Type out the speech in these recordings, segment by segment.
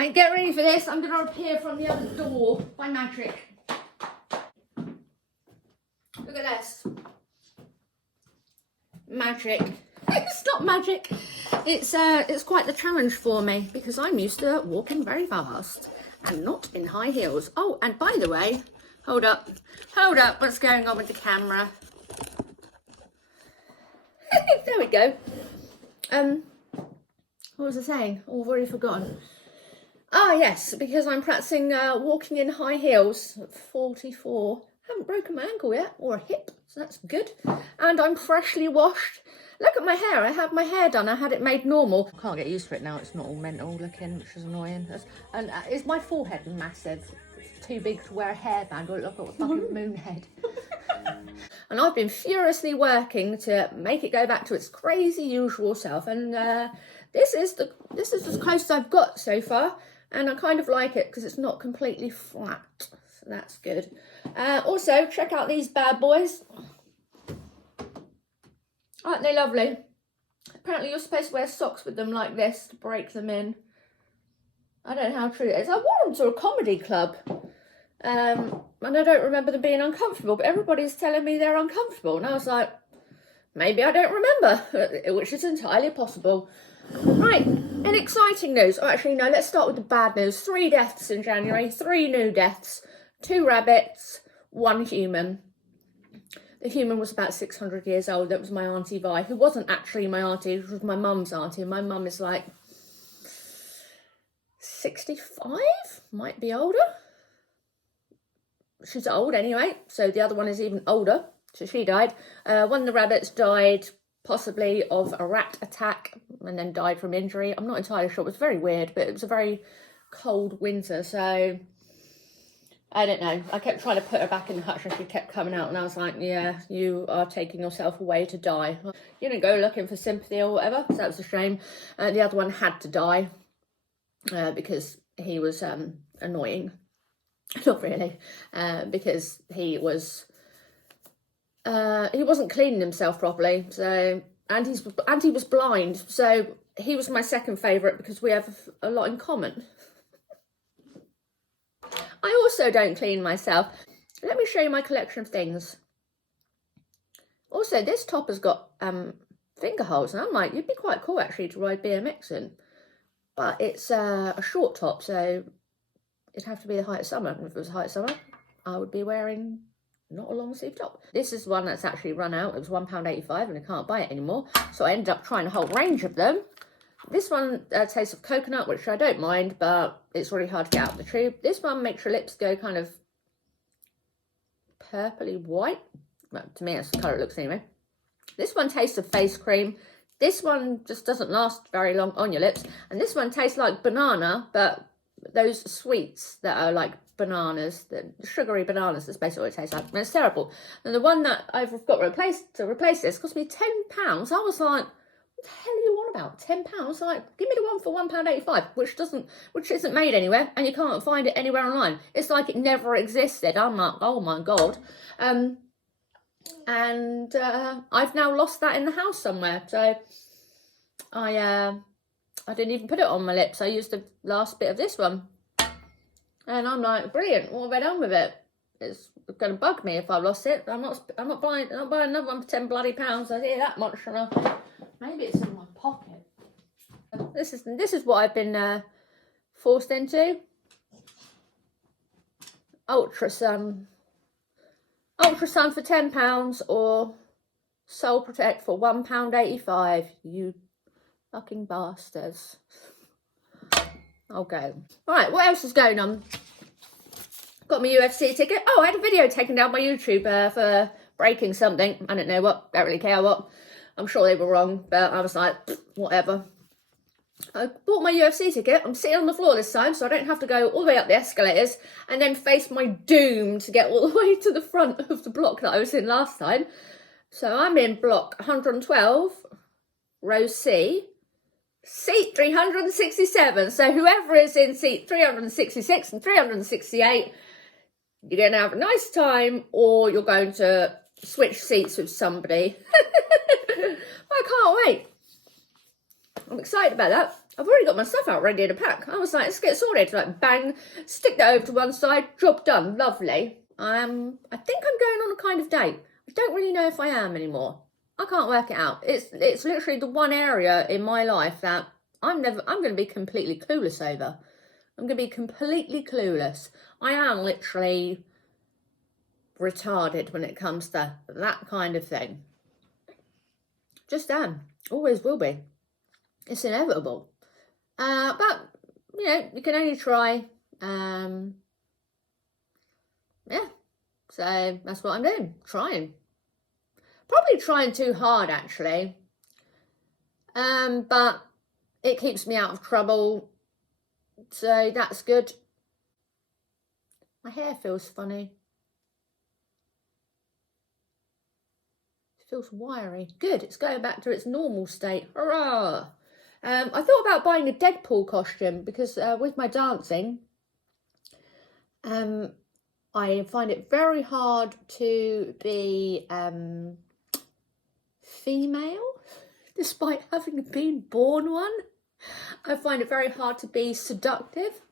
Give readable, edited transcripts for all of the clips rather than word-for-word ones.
Right, get ready for this. I'm going to appear from the other door by magic. Look at this. Magic. It's not magic. It's quite the challenge for me because I'm used to walking very fast and not in high heels. Oh, and by the way, hold up. What's going on with the camera? There we go. What was I saying? Oh, I've already forgotten. Ah, yes, because I'm practicing walking in high heels at 44. Haven't broken my ankle yet, or a hip, so that's good. And I'm freshly washed. Look at my hair. I had my hair done. I had it made normal. Can't get used to it now. It's not all mental looking, which is annoying. And is my forehead massive? It's too big to wear a hairband or look like a fucking moon head. And I've been furiously working to make it go back to its crazy usual self. And this is as close as I've got so far. And I kind of like it because it's not completely flat. So that's good. Also, check out these bad boys. Aren't they lovely? Apparently you're supposed to wear socks with them like this to break them in. I don't know how true it is. I wore them to a comedy club. And I don't remember them being uncomfortable, but everybody's telling me they're uncomfortable. And I was like, maybe I don't remember, which is entirely possible. Right, in exciting news. Oh, actually, no, let's start with the bad news. 3 deaths in January, 3 new deaths, 2 rabbits, 1 human. The human was about 600 years old. That was my Auntie Vi, who wasn't actually my auntie, it was my mum's auntie. My mum is like 65, might be older. She's old anyway, so the other one is even older. So she died. One of the rabbits died possibly of a rat attack and then died from injury. I'm not entirely sure. It was very weird, but it was a very cold winter, so I don't know. I kept trying to put her back in the hutch and she kept coming out and I was like, yeah, you are taking yourself away to die. You didn't go looking for sympathy or whatever, so that was a shame. The other one had to die because he was annoying. Not really, because he wasn't cleaning himself properly. So and he was blind. So he was my second favourite because we have a lot in common. I also don't clean myself. Let me show you my collection of things. Also, this top has got finger holes, and I'm like, you'd be quite cool actually to ride BMX in. But it's a short top, so it'd have to be the height of summer. And if it was the height of summer, I would be wearing not a long sleeve top. This is one that's actually run out. It was £1.85 and I can't buy it anymore. So I ended up trying a whole range of them. This one tastes of coconut, which I don't mind, but it's really hard to get out of the tube. This one makes your lips go kind of purpley white. Well, to me, that's the colour it looks anyway. This one tastes of face cream. This one just doesn't last very long on your lips. And this one tastes like banana, but those sweets that are like bananas, the sugary bananas, that's basically what it tastes like. And it's terrible. And the one that I've got to replace this cost me £10. I was like, what the hell are you on about? £10? Like, give me the one for £1.85, which isn't made anywhere, and you can't find it anywhere online. It's like it never existed. I'm like, oh my god. And I've now lost that in the house somewhere. So I didn't even put it on my lips. I used the last bit of this one. And I'm like, brilliant, what have I done with it? It's going to bug me if I lost it. I'm not buying another one for £10 bloody. I hear that much. And maybe it's in my pocket. This is what I've been forced into. Ultra Sun for £10 or Soul Protect for £1.85. You fucking bastards. I'll go. Alright, what else is going on? Got my UFC ticket. Oh, I had a video taken down by YouTube for breaking something. I don't know what. Don't really care what. I'm sure they were wrong, but I was like, whatever. I bought my UFC ticket. I'm sitting on the floor this time, so I don't have to go all the way up the escalators and then face my doom to get all the way to the front of the block that I was in last time. So I'm in block 112, row C, seat 367. So whoever is in seat 366 and 368, you're going to have a nice time, or you're going to switch seats with somebody. I can't wait. I'm excited about that. I've already got my stuff out ready to pack. I was like, let's get sorted. Like, bang, stick that over to one side, job done, lovely. I think I'm going on a kind of date. I don't really know if I am anymore. I can't work it out. It's literally the one area in my life that I'm going to be completely clueless over. I'm going to be completely clueless. I am literally retarded when it comes to that kind of thing. Just am. Always will be. It's inevitable. But, you know, you can only try. Yeah. So that's what I'm doing. Trying. Probably trying too hard, actually. But it keeps me out of trouble. So that's good. My hair feels funny. It feels wiry. Good. It's going back to its normal state. Hurrah! I thought about buying a Deadpool costume because with my dancing, I find it very hard to be female, despite having been born one. I find it very hard to be seductive.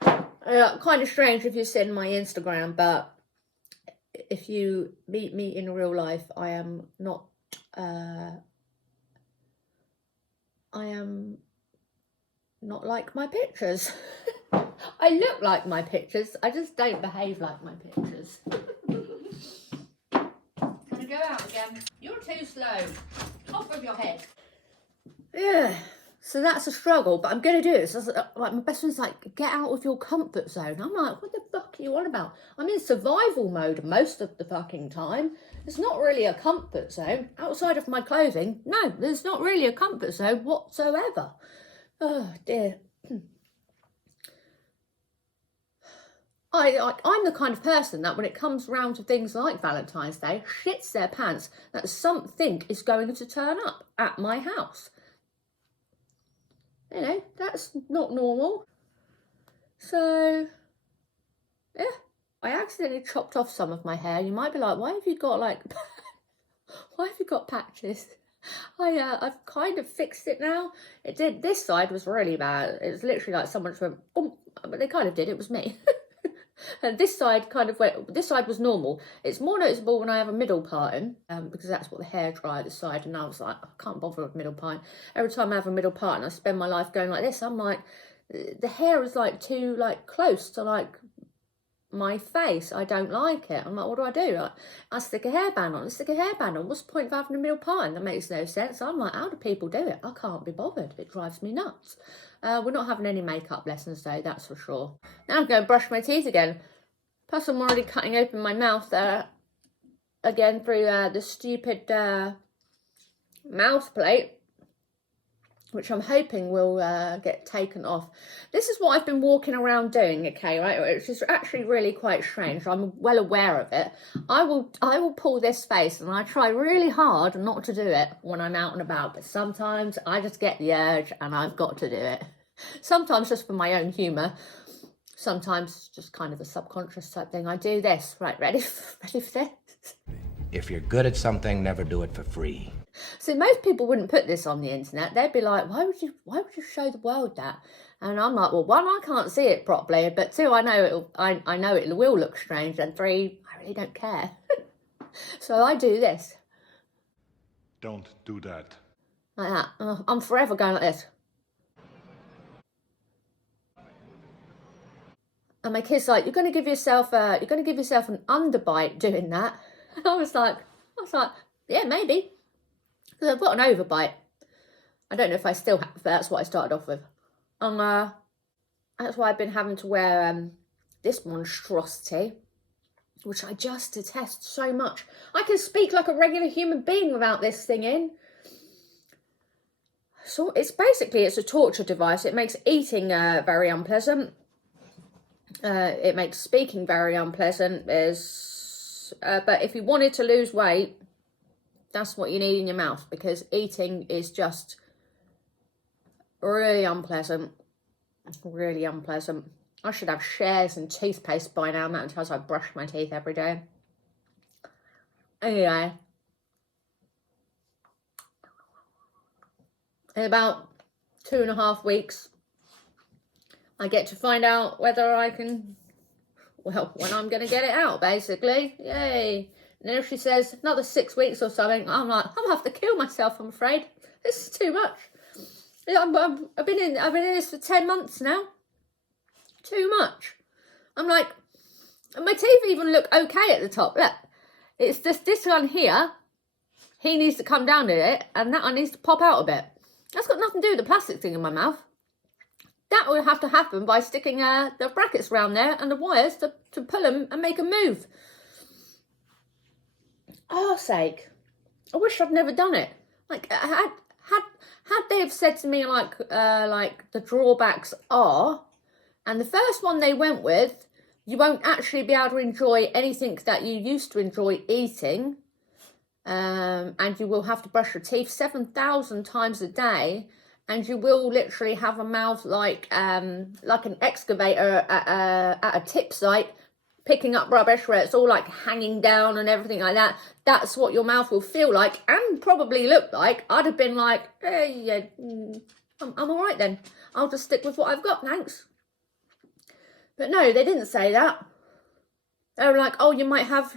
Kind of strange if you've seen my Instagram, but if you meet me in real life, I am not... I am not like my pictures. I look like my pictures. I just don't behave like my pictures. Can I go out again? You're too slow. Off with your head. Yeah. So that's a struggle, but I'm going to do it. So, like, my best friend's like, get out of your comfort zone. I'm like, what the fuck are you on about? I'm in survival mode most of the fucking time. It's not really a comfort zone. Outside of my clothing, no, there's not really a comfort zone whatsoever. Oh, dear. I'm the kind of person that when it comes round to things like Valentine's Day, shits their pants that something is going to turn up at my house. You know, that's not normal. So, yeah, I accidentally chopped off some of my hair. You might be like, why have you got like, why have you got patches? I've kind of fixed it now. It did, this side was really bad. It was literally like someone just went, boom, but they kind of did, it was me. And this side kind of went, this side was normal. It's more noticeable when I have a middle parting, because that's what the hair dry this side, and I was like, I can't bother with middle parting. Every time I have a middle part and I spend my life going like this, I'm like, the hair is like too like close to like my face. I don't like it. I'm like, what do I do? Like, I stick a hairband on. I stick a hairband on. What's the point of having a middle parting? That makes no sense. I'm like, how do people do it? I can't be bothered. It drives me nuts. We're not having any makeup lessons though, that's for sure. Now I'm going to brush my teeth again. Plus I'm already cutting open my mouth there again through the stupid mouth plate, which I'm hoping will get taken off. This is what I've been walking around doing, okay, right? Which is actually really quite strange. I'm well aware of it. I will pull this face, and I try really hard not to do it when I'm out and about, but sometimes I just get the urge and I've got to do it. Sometimes just for my own humour. Sometimes just kind of a subconscious type thing. I do this. Right, ready for this? If you're good at something, never do it for free. So most people wouldn't put this on the internet. They'd be like, why would you show the world that? And I'm like, well, one, I can't see it properly, but two, I know it will look strange, and three, I really don't care. So I do this. Don't do that. Like that. I'm forever going like this. And my kid's like, you're going to give yourself an underbite doing that. And I was like, yeah, maybe. Because I've got an overbite. I don't know if I still have, but that's what I started off with. And that's why I've been having to wear this monstrosity, which I just detest so much. I can speak like a regular human being without this thing in. So it's a torture device. It makes eating very unpleasant. It makes speaking very unpleasant. But if you wanted to lose weight, that's what you need in your mouth, because eating is just really unpleasant. Really unpleasant. I should have shares and toothpaste by now, not until I brush my teeth every day. Anyway. In about 2.5 weeks, I get to find out whether I can, well, when I'm going to get it out, basically. Yay. And then if she says another 6 weeks or something, I'm like, I'm going to have to kill myself, I'm afraid. This is too much. I've been in this for 10 months now. Too much. I'm like, my teeth even look okay at the top. Look, it's just this one here. He needs to come down a bit, and that one needs to pop out a bit. That's got nothing to do with the plastic thing in my mouth. That would have to happen by sticking the brackets around there and the wires to pull them and make them move. Oh, sake. I wish I'd never done it. Like, had they have said to me, like the drawbacks are, and the first one they went with, you won't actually be able to enjoy anything that you used to enjoy eating, and you will have to brush your teeth 7,000 times a day, and you will literally have a mouth like an excavator at a tip site, picking up rubbish where it's all like hanging down and everything like that. That's what your mouth will feel like and probably look like. I'd have been like, hey, yeah, I'm all right then. I'll just stick with what I've got, thanks. But no, they didn't say that. They were like, oh, you might have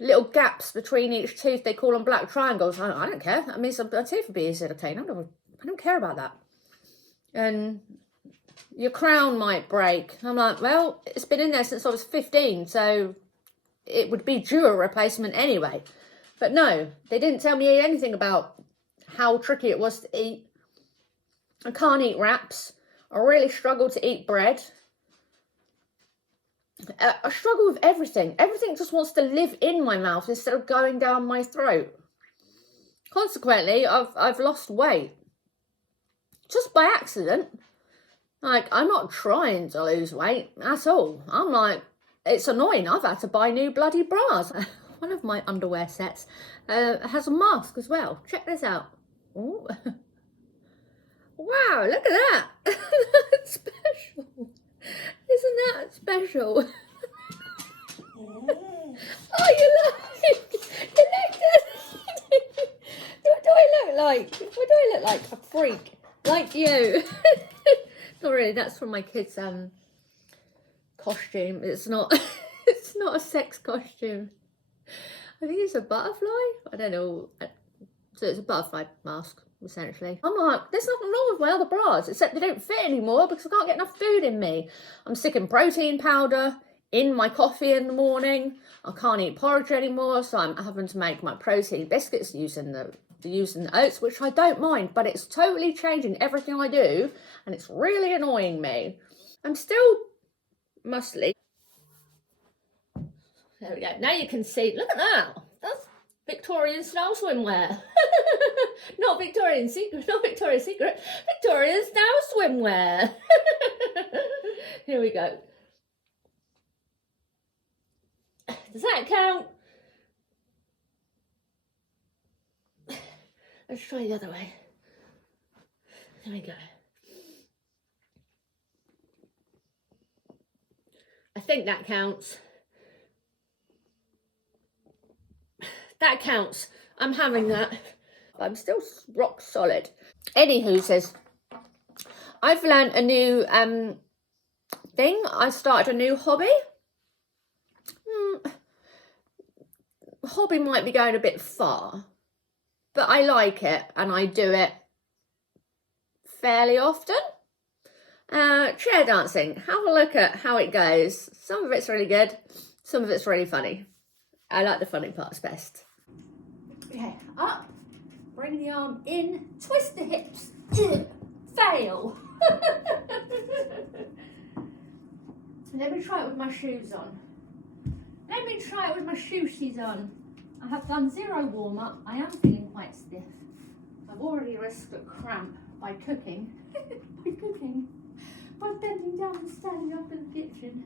little gaps between each tooth. They call them black triangles. I don't care. That means a tooth will be easier to clean. I don't care about that. And your crown might break. I'm like, well, it's been in there since I was 15, so it would be due a replacement anyway. But no, they didn't tell me anything about how tricky it was to eat. I can't eat wraps. I really struggle to eat bread. I struggle with everything. Everything just wants to live in my mouth instead of going down my throat. Consequently, I've lost weight. Just by accident. Like, I'm not trying to lose weight at all. I'm like, it's annoying. I've had to buy new bloody bras. One of my underwear sets has a mask as well. Check this out. Ooh. Wow, look at that. That's special. Isn't that special? Oh, you like it? What do I look like? What do I look like? A freak. Like you. Not really, that's from my kids' costume. It's not it's not a sex costume. I think it's a butterfly. I don't know. So it's a butterfly mask, essentially. I'm like, there's nothing wrong with my other bras, except they don't fit anymore because I can't get enough food in me. I'm sticking protein powder in my coffee in the morning. I can't eat porridge anymore, so I'm having to make my protein biscuits using the oats, which I don't mind, but it's totally changing everything I do, and it's really annoying me. I'm still muscly. There we go. Now you can see, look at that. That's Victorian style swimwear. Not Victorian Secret, not Victoria's Secret. Victorian style swimwear. Here we go. Does that count? Let's try the other way. There we go. I think that counts. That counts. I'm having that. I'm still rock solid. Anywho says, I've learned a new thing. I started a new hobby. Hobby might be going a bit far, but I like it and I do it fairly often. Chair dancing. Have a look at how it goes. Some of it's really good, some of it's really funny. I like the funny parts best. Okay, up, bring the arm in, twist the hips, fail. Let me try it with my shoes on. Let me try it with my shoesies on. I have done 0 warm-up. I am feeling quite stiff. I've already risked a cramp by cooking. By bending down and standing up in the kitchen.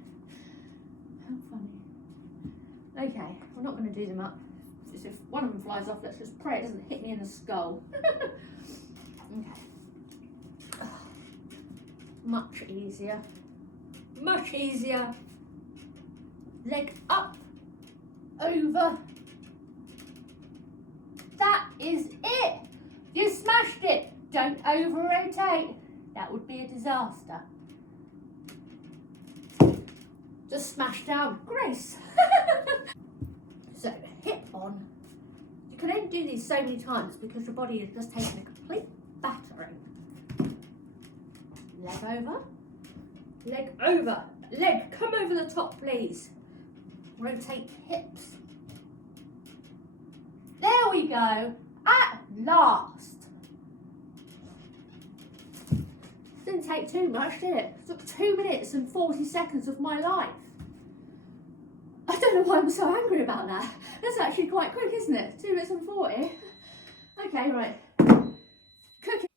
How funny. Okay, we're not going to do them up. Just if one of them flies off, let's just pray it doesn't hit me in the skull. Okay. Oh, much easier. Much easier. Leg up, over. That is it. You smashed it. Don't over rotate. That would be a disaster. Just smash down. Grace. So, hip on. You can only do these so many times because your body is just taking a complete battering. Leg over. Leg over. Leg, come over the top, please. Rotate hips. There we go. At last. Didn't take too much, did it? It took 2 minutes and 40 seconds of my life. I don't know why I'm so angry about that. That's actually quite quick, isn't it? 2 minutes and 40. Okay, right. Cooking.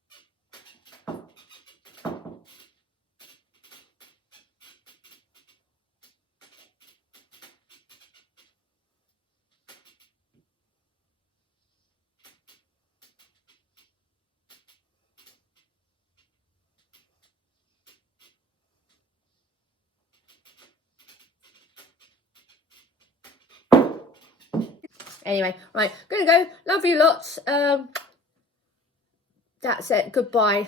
Anyway, right, gonna go. Love you lots. That's it. Goodbye.